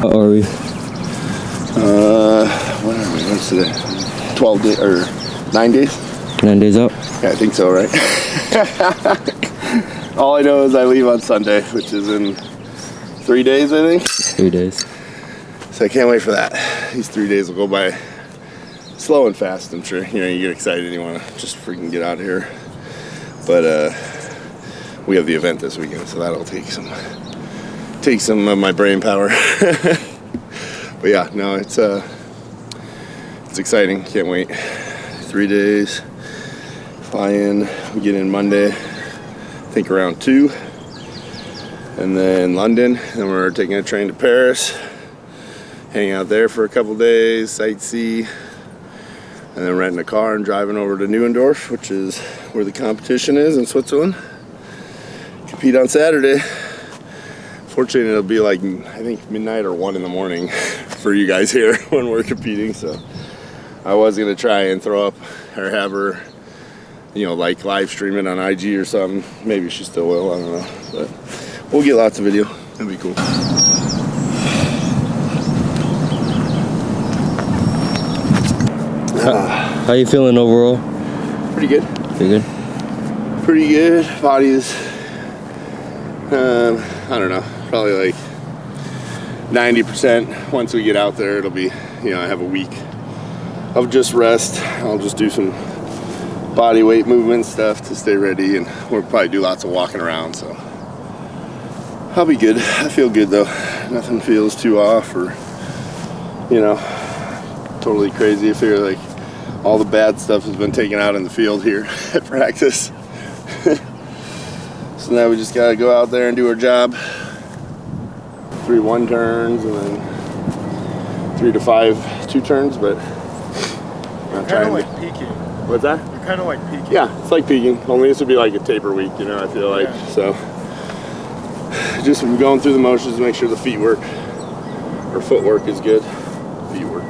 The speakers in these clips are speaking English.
How are we? What are we? What's today? 12 days or 9 days? 9 days out? Yeah, I think so, right? All I know is I leave on Sunday, which is in 3 days, I think. 3 days. So I can't wait for that. These 3 days will go by slow and fast, I'm sure. You know, you get excited and you want to just freaking get out of here. But we have the event this weekend, so that'll take some of my brain power. But yeah, no, it's exciting. Can't wait. 3 days. Fly in. We get in Monday, I think around 2. And then London. Then we're taking a train to Paris. Hang out there for a couple days, sightsee. And then renting a car and driving over to Neuendorf, which is where the competition is in Switzerland. Compete on Saturday. Fortunately, it'll be like, I think, midnight or 1 in the morning for you guys here when we're competing. So I was going to try and throw up or have her, you know, like live stream it on IG or something. Maybe she still will, I don't know. But we'll get lots of video. That'd be cool. How you feeling overall? Pretty good. Pretty good? Pretty good. Body is, I don't know, probably like 90%. Once we get out there, it'll be, you know, I have a week of just rest. I'll just do some body weight movement stuff to stay ready, and we'll probably do lots of walking around, so I'll be good. I feel good though. Nothing feels too off or, you know, totally crazy. I figure like all the bad stuff has been taken out in the field here at practice. So now we just gotta go out there and do our job. 3 1 turns and then 3 to 5 2 turns, but I'm kind of like peaking. What's that? You're kind of like peaking. Yeah, it's like peaking. Only this would be like a taper week, you know, I feel like. Yeah. So just going through the motions to make sure the feet work, or footwork is good. Feet work.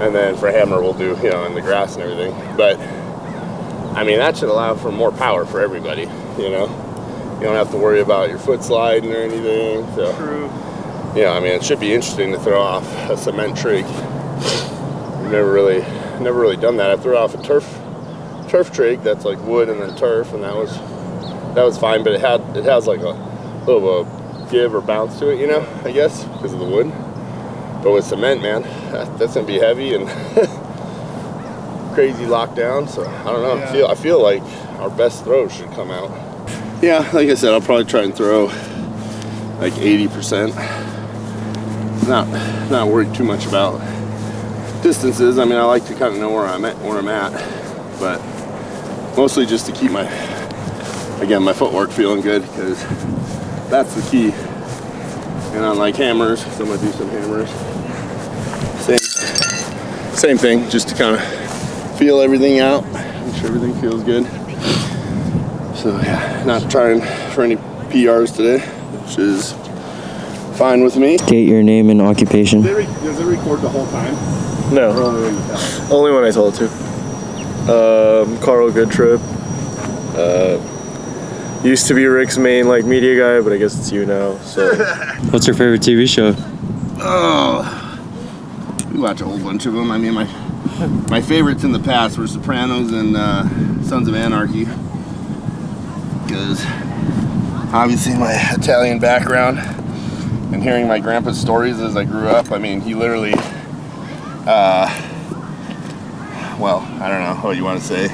And then for hammer we'll do, you know, in the grass and everything. But I mean, that should allow for more power for everybody, you know. You don't have to worry about your foot sliding or anything. So, True. yeah, I mean, it should be interesting to throw off a cement trig. I've never really done that. I threw off a turf trig that's like wood and then turf, and that was fine. But it has like a little of a give or bounce to it, you know, I guess, because of the wood. But with cement, man, that's gonna be heavy and crazy lockdown. So I don't know. Yeah. I feel like our best throws should come out. Yeah, like I said, I'll probably try and throw like 80%. Not worried too much about distances. I mean, I like to kind of know where I'm at, but mostly just to keep my footwork feeling good, because that's the key. And on like hammers, so I'm gonna do some hammers. Same thing, just to kind of feel everything out, make sure everything feels good. So yeah, not trying for any PRs today, which is fine with me. State your name and occupation. Does it record the whole time? No. Or only when you tell? Only when I told it to. Carl Goodtrip. Used to be Rick's main like media guy, but I guess it's you now. So. What's your favorite TV show? Oh, we watch a whole bunch of them. I mean, my favorites in the past were Sopranos and Sons of Anarchy, because obviously my Italian background and hearing my grandpa's stories as I grew up. I mean, he literally, well, I don't know what you want to say,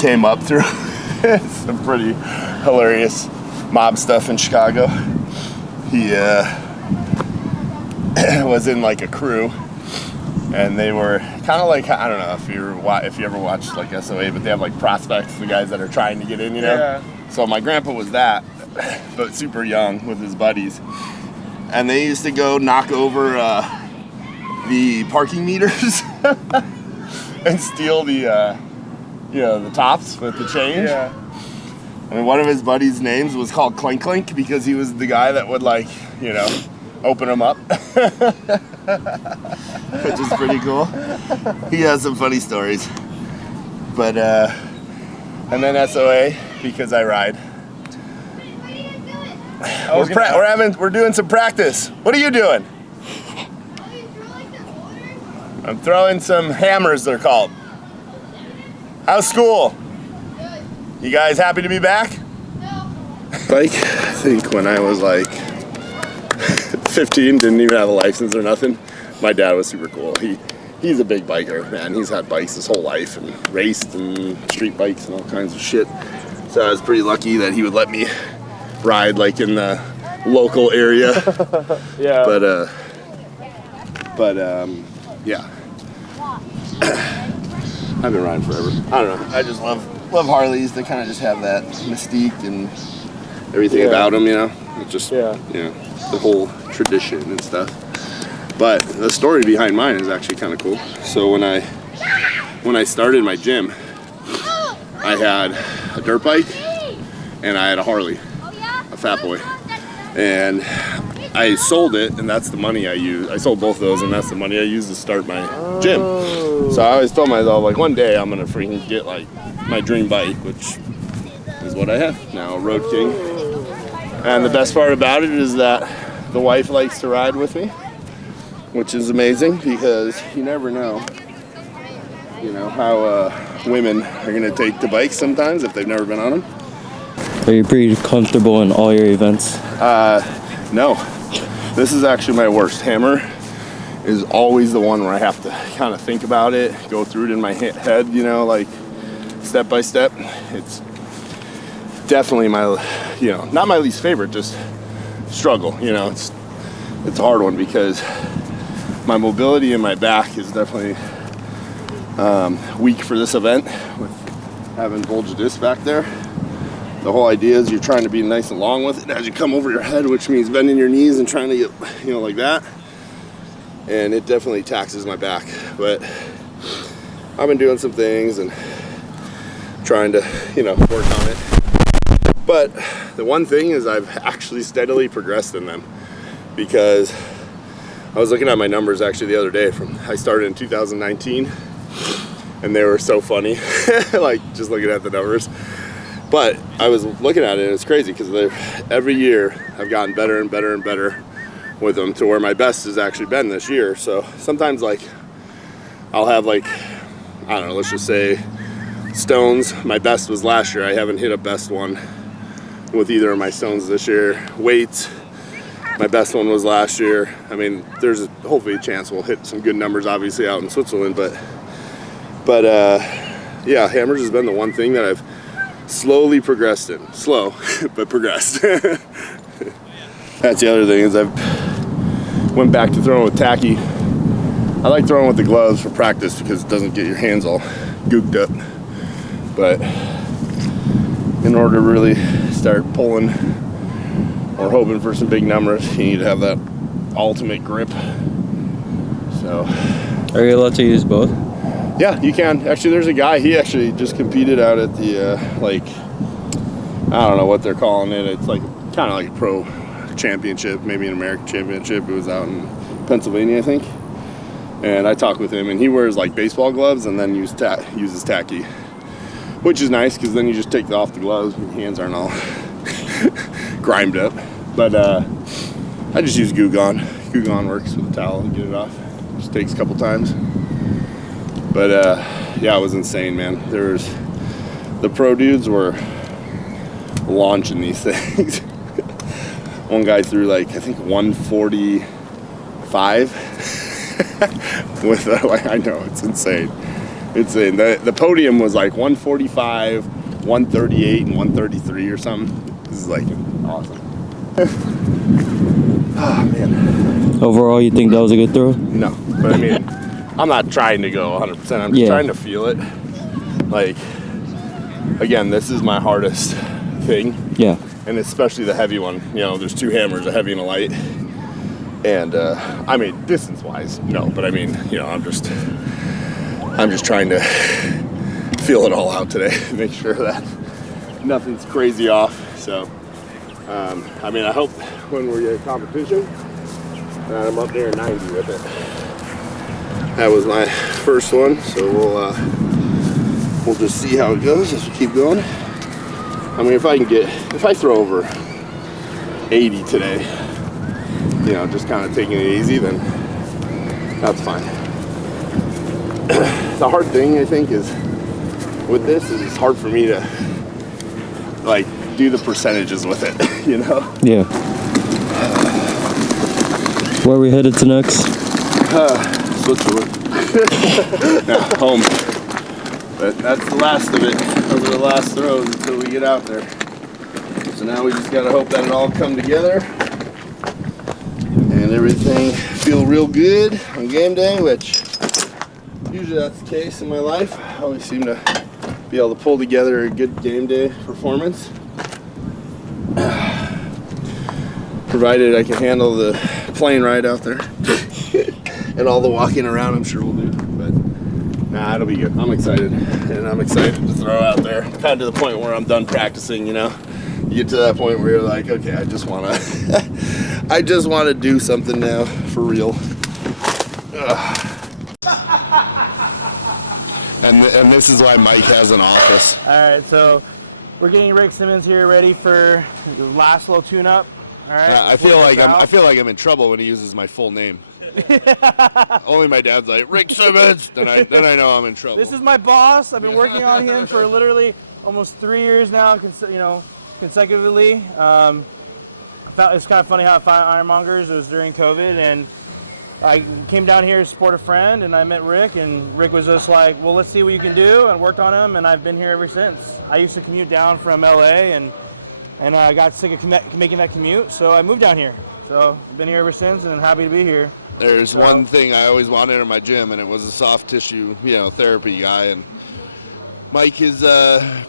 came up through some pretty hilarious mob stuff in Chicago. He was in like a crew, and they were kind of like, I don't know if you ever watched like SOA, but they have like prospects, the guys that are trying to get in, you know? Yeah. So my grandpa was that, but super young with his buddies. And they used to go knock over the parking meters and steal the tops with the change. Yeah. And one of his buddies' names was called Clink Clink, because he was the guy that would, like, you know, open them up. Which is pretty cool. He has some funny stories. But, and then SOA, because I ride. We're doing some practice. What are you doing? I'm throwing some hammers, they're called. How's school? You guys happy to be back? No. Bike, I think when I was like 15, didn't even have a license or nothing. My dad was super cool. He's a big biker, man. He's had bikes his whole life and raced and street bikes and all kinds of shit. So I was pretty lucky that he would let me ride like in the local area. Yeah. But yeah. I've been riding forever. I don't know. I just love Harleys. They kind of just have that mystique and everything about them, you know. It's just you know, the whole tradition and stuff. But the story behind mine is actually kind of cool. So when I started my gym, I had a dirt bike and I had a Harley, a Fat Boy, and I sold it, and that's the money I used. I sold both of those, and that's the money I used to start my gym. So I always told myself, like, one day I'm gonna freaking get like my dream bike, which is what I have now, a Road King. And the best part about it is that the wife likes to ride with me, which is amazing because you never know, you know, how women are gonna take to bikes sometimes if they've never been on them. Are you pretty comfortable in all your events? No. This is actually my worst. Hammer is always the one where I have to kind of think about it, go through it in my head, you know, like step by step. It's definitely my, you know, not my least favorite, just struggle, you know. It's a hard one because my mobility in my back is definitely weak for this event with having bulged disc back there. The whole idea is you're trying to be nice and long with it as you come over your head, which means bending your knees and trying to get, you know, like that. And it definitely taxes my back. But I've been doing some things and trying to, you know, work on it. But the one thing is I've actually steadily progressed in them, because I was looking at my numbers actually the other day. I started in 2019 and they were so funny, like just looking at the numbers. But I was looking at it and it's crazy because every year I've gotten better and better and better with them to where my best has actually been this year. So sometimes like I'll have like, I don't know, let's just say stones. My best was last year. I haven't hit a best one with either of my stones this year. Weights, my best one was last year. I mean, there's hopefully a chance we'll hit some good numbers obviously out in Switzerland, but yeah, hammers has been the one thing that I've slowly progressed in. Slow, but progressed. That's the other thing is I've went back to throwing with tacky. I like throwing with the gloves for practice because it doesn't get your hands all gooked up. But in order to really start pulling or hoping for some big numbers, you need to have that ultimate grip. So, are you allowed to use both? Yeah, you can. Actually, there's a guy, he actually just competed out at the, like, I don't know what they're calling it. It's like kind of like a pro championship, maybe an American championship. It was out in Pennsylvania, I think. And I talked with him, and he wears like baseball gloves and then uses tacky, which is nice because then you just take off the gloves and your hands aren't all grimed up. But I just use Goo Gone. Goo Gone works with a towel and get it off. Just takes a couple times. But yeah, it was insane, man. The pro dudes were launching these things. One guy threw like, I think 145 with I know, it's insane. Insane. The podium was like 145, 138, and 133 or something. This is like awesome. Oh man. Overall, you think that was a good throw? No, but I mean, I'm not trying to go 100%. I'm just trying to feel it. Like, again, this is my hardest thing. Yeah. And especially the heavy one. You know, there's two hammers, a heavy and a light. And I mean, distance-wise, no. But I mean, you know, I'm just trying to feel it all out today. Make sure that nothing's crazy off. So, I mean, I hope when we get a competition, I'm up there 90 with it. That was my first one, so we'll just see how it goes as we keep going. I mean, if I throw over 80 today, you know, just kind of taking it easy, then that's fine. The hard thing, I think, is with this is it's hard for me to like do the percentages with it, you know? Yeah. Where are we headed to next? Switzerland. No, home. But that's the last of it. Those are the last throws until we get out there. So now we just gotta hope that it all come together and everything feel real good on game day, which usually that's the case in my life. I always seem to be able to pull together a good game day performance. Provided I can handle the plane ride out there. And all the walking around, I'm sure we'll do. But nah, it'll be good. I'm excited. And I'm excited to throw out there. Kind of to the point where I'm done practicing, you know? You get to that point where you're like, okay, I just want to do something now for real. And this is why Mike has an office. All right, so we're getting Rick Simmons here ready for the last little tune-up. All right. I feel like I'm in trouble when he uses my full name. Only my dad's like Rick Simmons. Then I know I'm in trouble. This is my boss. I've been working on him for literally almost 3 years now, consecutively. It's kind of funny how I found Ironmongers. It was during COVID, and I came down here to support a friend, and I met Rick, and Rick was just like, well, let's see what you can do, and worked on him, and I've been here ever since. I used to commute down from LA, and I got sick of making that commute, so I moved down here. So been here ever since, and I'm happy to be here. There's one thing I always wanted in my gym, and it was a soft tissue, therapy guy. And Mike is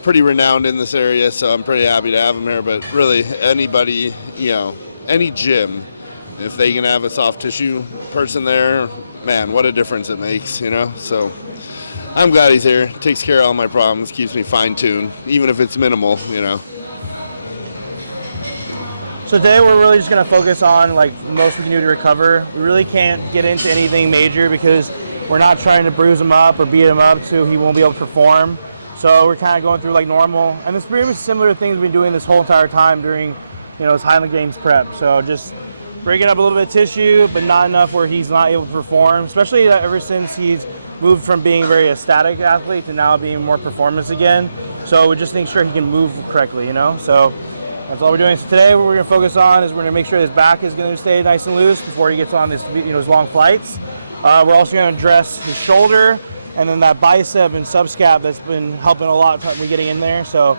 pretty renowned in this area, so I'm pretty happy to have him here. But really, anybody, any gym, if they can have a soft tissue person there, man, what a difference it makes, So I'm glad he's here. Takes care of all my problems, keeps me fine-tuned, even if it's minimal, So today we're really just going to focus on most we can do to recover. We really can't get into anything major because we're not trying to bruise him up or beat him up so he won't be able to perform. So we're kind of going through like normal, and it's pretty much similar to things we've been doing this whole entire time during, this Highland Games prep. So just breaking up a little bit of tissue, but not enough where he's not able to perform, especially ever since he's moved from being a very static athlete to now being more performance again. So we just make sure he can move correctly, So that's all we're doing. So today what we're going to focus on is we're going to make sure his back is going to stay nice and loose before he gets on this, his long flights. We're also going to address his shoulder and then that bicep and subscap that's been helping a lot with getting in there. So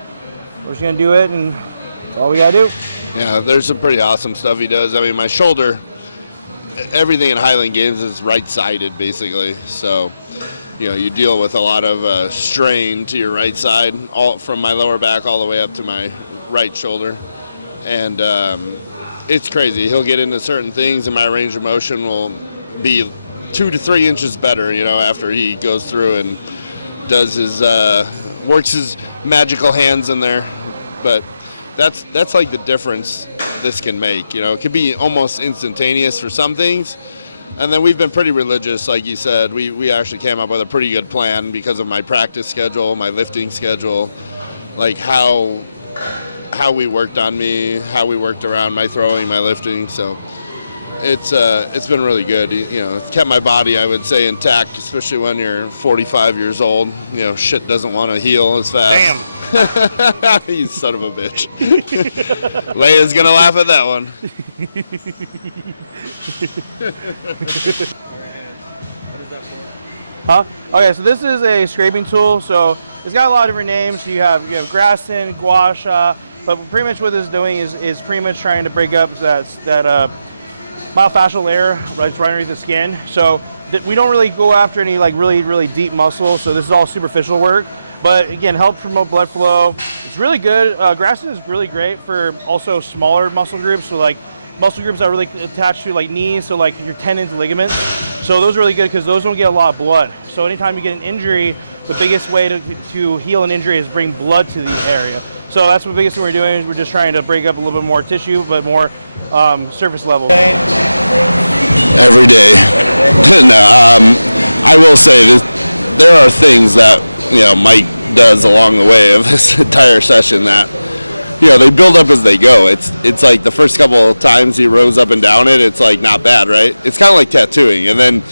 we're just going to do it, and that's all we got to do. Yeah, there's some pretty awesome stuff he does. I mean, my shoulder, everything in Highland Games is right-sided, basically. So, you deal with a lot of strain to your right side, all from my lower back all the way up to my right shoulder. And it's crazy. He'll get into certain things, and my range of motion will be 2 to 3 inches better, after he goes through and does his, works his magical hands in there. But that's like the difference this can make. It could be almost instantaneous for some things. And then we've been pretty religious, like you said. We actually came up with a pretty good plan because of my practice schedule, my lifting schedule, like how we worked on me, how we worked around my throwing, my lifting. So it's been really good. It's kept my body, I would say, intact, especially when you're 45 years old. Shit doesn't want to heal as fast. Damn. You son of a bitch. Leia's gonna laugh at that one. Huh? Okay, so this is a scraping tool. So it's got a lot of different names. You have Graston, gua sha, but pretty much what it's doing is pretty much trying to break up that myofascial layer right underneath the skin. So we don't really go after any really deep muscle. So this is all superficial work. But again, helps promote blood flow. It's really good. Graston is really great for also smaller muscle groups. So muscle groups that are really attached to knees, so your tendons, ligaments. So those are really good because those don't get a lot of blood. So anytime you get an injury, the biggest way to heal an injury is bring blood to the area. So that's the biggest thing we're doing. We're just trying to break up a little bit more tissue, but more surface level. Every day. No, I will say this, there are things that Mike does along the way of this entire session that they build up as they go. It's like the first couple of times he rows up and down it, it's like not bad, right? It's kind of like tattooing, and then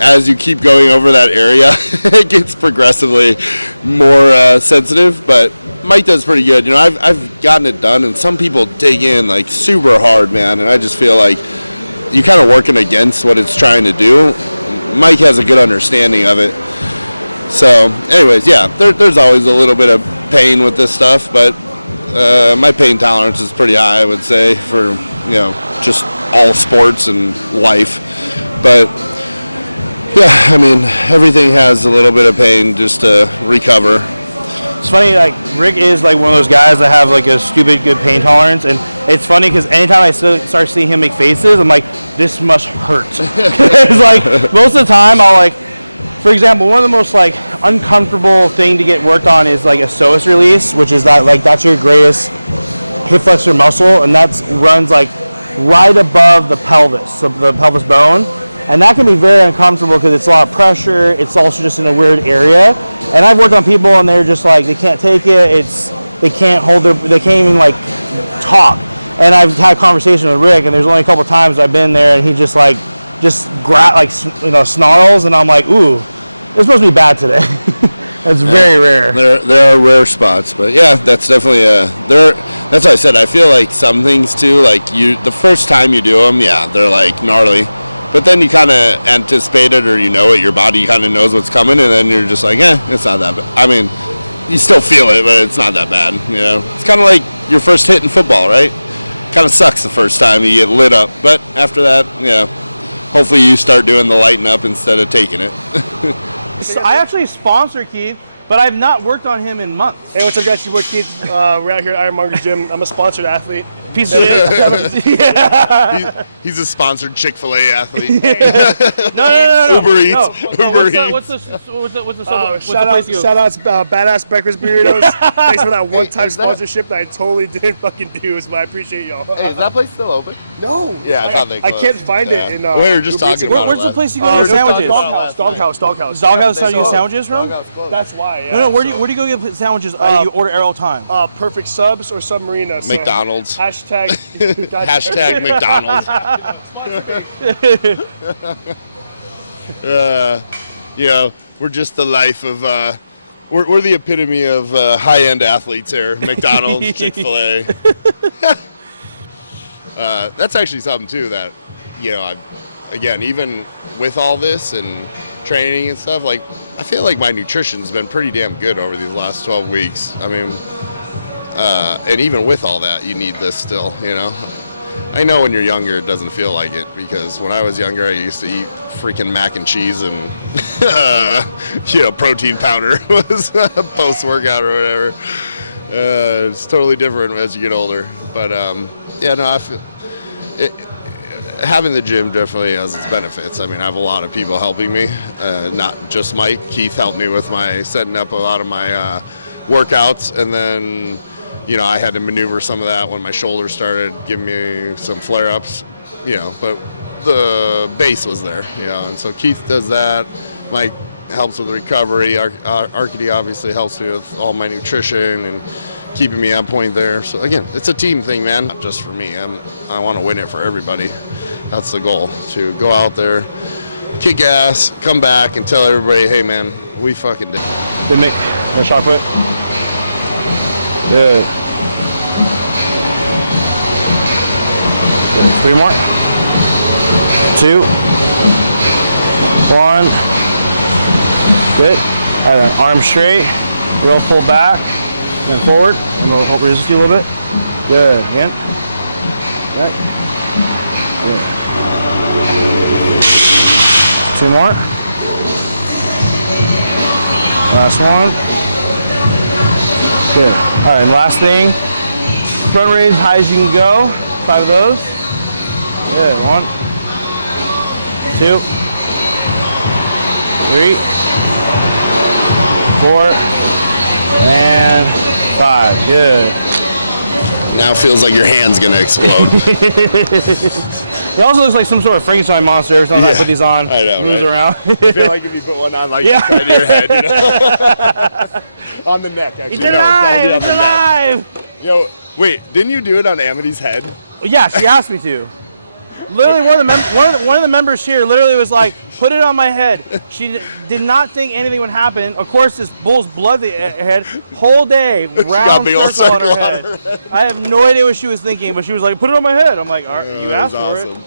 as you keep going over that area, it gets progressively more sensitive. But Mike does pretty good. I've gotten it done, and some people dig in like super hard, man, and I just feel like you kind of working against what it's trying to do. Mike has a good understanding of it. So, anyways, yeah, there's always a little bit of pain with this stuff, but my pain tolerance is pretty high, I would say, for just all sports and life. But yeah, I mean, everything has a little bit of pain just to recover. It's funny, like Rick is like one of those guys that have like a stupid good pain tolerance, and it's funny because anytime I start seeing him make faces, I'm like, this must hurt. It's like most of the time I'll like, for example, one of the most like uncomfortable thing to get worked on is like a psoas release, which is that's your greatest hip flexor muscle, and that runs like right above the pelvis, so the pelvis bone. And that can be very uncomfortable because it's a lot of pressure. It's also just in a weird area. And I've worked on people and they're just like, they can't take it. They can't even like talk. And I've had conversation with Rick, and there's only a couple times I've been there, and he just snarls, and I'm like, ooh, this must be bad today. It's very rare. There are rare spots, but yeah, that's definitely that's why I said I feel like some things too, like the first time you do them, yeah, they're like gnarly. But then you kind of anticipate it, or your body kind of knows what's coming, and then you're just like, it's not that bad. I mean, you still feel it, but it's not that bad, It's kind of like your first hit in football, right? Kind of sucks the first time you get lit up, but after that, hopefully you start doing the lighten up instead of taking it. I actually sponsor Keith, but I've not worked on him in months. Hey, what's up, guys? Your boy Keith. We're out here at Ironmonger Gym. I'm a sponsored athlete. Piece of shit. He's a sponsored Chick-fil-A athlete. No. Uber Eats. Uber Eats. What's the Shout outs, Badass Breakfast Burritos. Thanks for that one-time sponsorship that I totally didn't fucking do, but I appreciate y'all. Hey, is that place still open? No. Yeah, I thought they closed. I can't find it. We were just talking about it. Where's the place you go We were get just talking sandwiches? about it last night. Doghouse. Doghouse selling you sandwiches, bro? Doghouse closed. That's why. Yeah. No, where do you go get sandwiches? You order all the time. Perfect Subs or Submarina. So McDonald's. Hashtag McDonald's. We're just the life of. We're the epitome of high-end athletes here. McDonald's, Chick-fil-A. That's actually something too that, again, even with all this and training and stuff, like I feel like my nutrition's been pretty damn good over these last 12 weeks. I mean, and even with all that, you need this still, I know when you're younger, it doesn't feel like it, because when I was younger, I used to eat freaking mac and cheese and, protein powder was post-workout or whatever. It's totally different as you get older. But, I feel having the gym definitely has its benefits. I mean, I have a lot of people helping me, not just Mike. Keith helped me with setting up a lot of my workouts, and then I had to maneuver some of that when my shoulder started giving me some flare-ups, but the base was there, and so Keith does that. Mike helps with the recovery. Arkady obviously helps me with all my nutrition and keeping me on point there. So again, it's a team thing, man, not just for me. I want to win it for everybody. That's the goal, to go out there, kick ass, come back, and tell everybody, hey, man, we fucking did. Did make a chocolate? Good. 3 more. 2. 1. Good. All right, then arm straight. Real pull back. And forward. And we'll over resist you a little bit. Good. Again. Yep. 2 more. Last one. Good. All right, and last thing. Front raise high as you can go. 5 of those. Good. 1, 2, 3, 4, and 5. Good. Now feels like your hand's gonna explode. It also looks like some sort of Frankenstein monster every time I put these on. I know, moves right? around. I feel like if you put one on like inside of your head, on the neck, actually. No, it's gotta be on the neck. Wait, didn't you do it on Amity's head? Yeah, she asked me to. Literally, one of the members here literally was like, "Put it on my head." She did not think anything would happen. Of course, this bull's blood the head whole day. She got a big old circle on her head. I have no idea what she was thinking, but she was like, "Put it on my head." I'm like, "All right, you That was asked for it." awesome.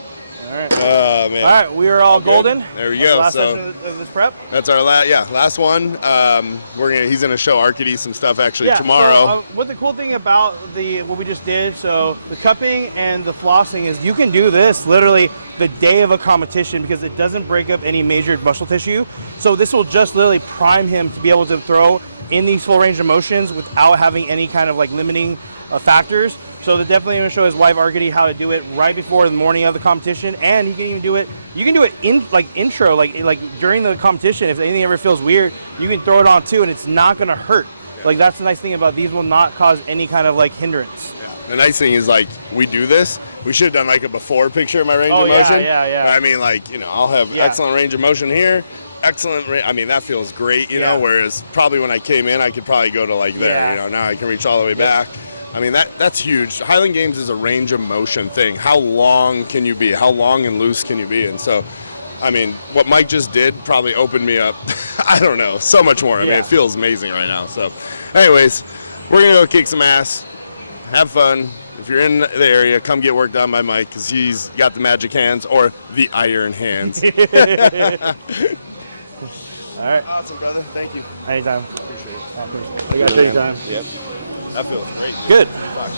Oh man. All right, we are all good? golden. There we go. Last So session of this prep. that's our last one. He's gonna show Arcady some stuff actually Yeah, tomorrow. So, what the cool thing about what we just did, so the cupping and the flossing is you can do this literally the day of a competition because it doesn't break up any major muscle tissue. So this will just literally prime him to be able to throw in these full range of motions without having any kind of like limiting factors. So they're definitely going to show his wife Arcady how to do it right before the morning of the competition, and he can even do it. You can do it in like intro, like during the competition. If anything ever feels weird, you can throw it on too, and it's not going to hurt. Like that's the nice thing about these will not cause any kind of like hindrance. Yeah. The nice thing is like we do this. We should have done like a before picture of my range of motion. Yeah. But I mean, like I'll have excellent range of motion here. Excellent. I mean, that feels great, you know. Whereas probably when I came in, I could probably go to like there. Yeah. Now I can reach all the way back. I mean, that's huge. Highland Games is a range of motion thing. How long can you be? How long and loose can you be? And so, I mean, what Mike just did probably opened me up, I don't know, so much more. I mean, it feels amazing right now. So, anyways, we're going to go kick some ass, have fun. If you're in the area, come get work done by Mike because he's got the magic hands or the iron hands. All right. Awesome, brother. Thank you. Anytime. I got to take time. Yeah. That feels great. Good. Fuck.